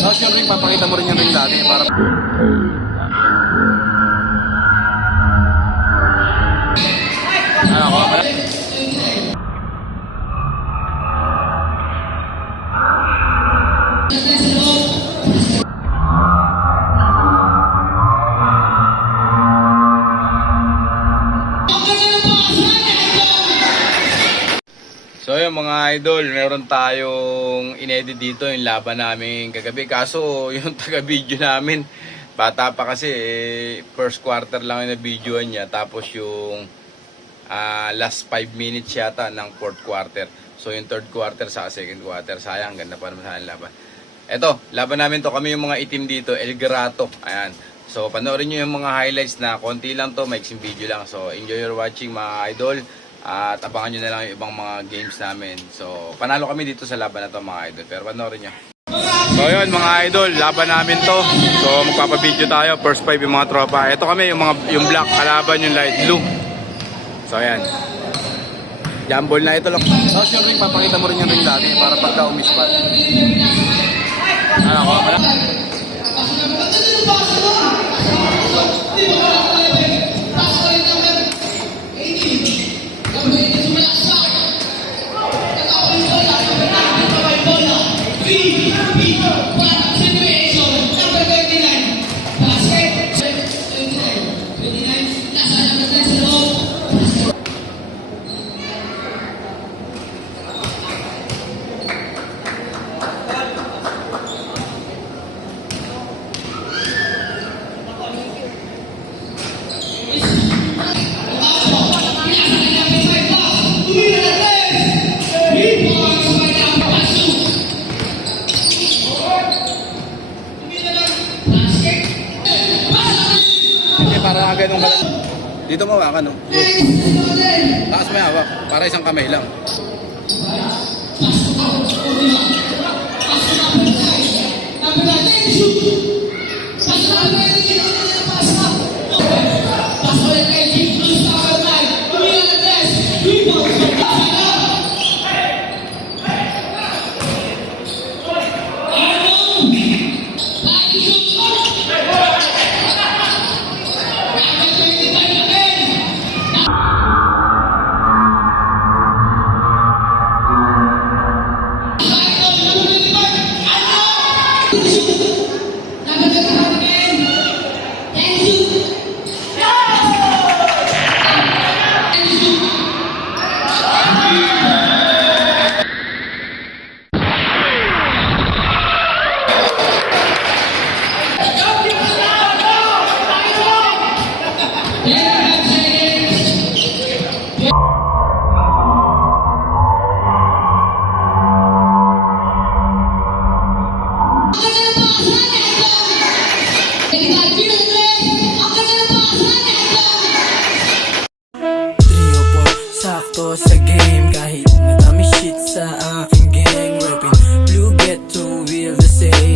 Tapos yung ring, papakita mo rin yung ring dati para... Ako ba? So yun mga idol, meron tayong inedit dito yung laban namin kagabi. Kaso yung taga-video namin, bata pa kasi first quarter lang yung na-videoan niya. Tapos yung last 5 minutes yata ng fourth quarter. So yung third quarter sa second quarter, sayang, ganda pa naman sa laban. Eto, laban namin to, kami yung mga itim dito, El Garato. Ayan. So panoorin nyo yung mga highlights na konti lang to, maiksing video lang. So enjoy your watching mga idol. At abangan nyo na lang yung ibang mga games namin. So panalo kami dito sa laban na to mga idol. Pero panoorin nyo. So yun mga idol, laban namin to. So magpapabideo tayo, first 5 yung mga tropa. Ito kami yung black, kalaban yung light blue. So ayan, jambol na ito lang. Tapos yung ring, papakita mo rin yung ring dati para pagka umispat. Ako ba? Para ganun ka lang. Dito mo hawakan, no? Taas mo hawak, para isang kamay lang. Sakto sa game kahit madami shit sa aking gang. Rapping blue get to will the say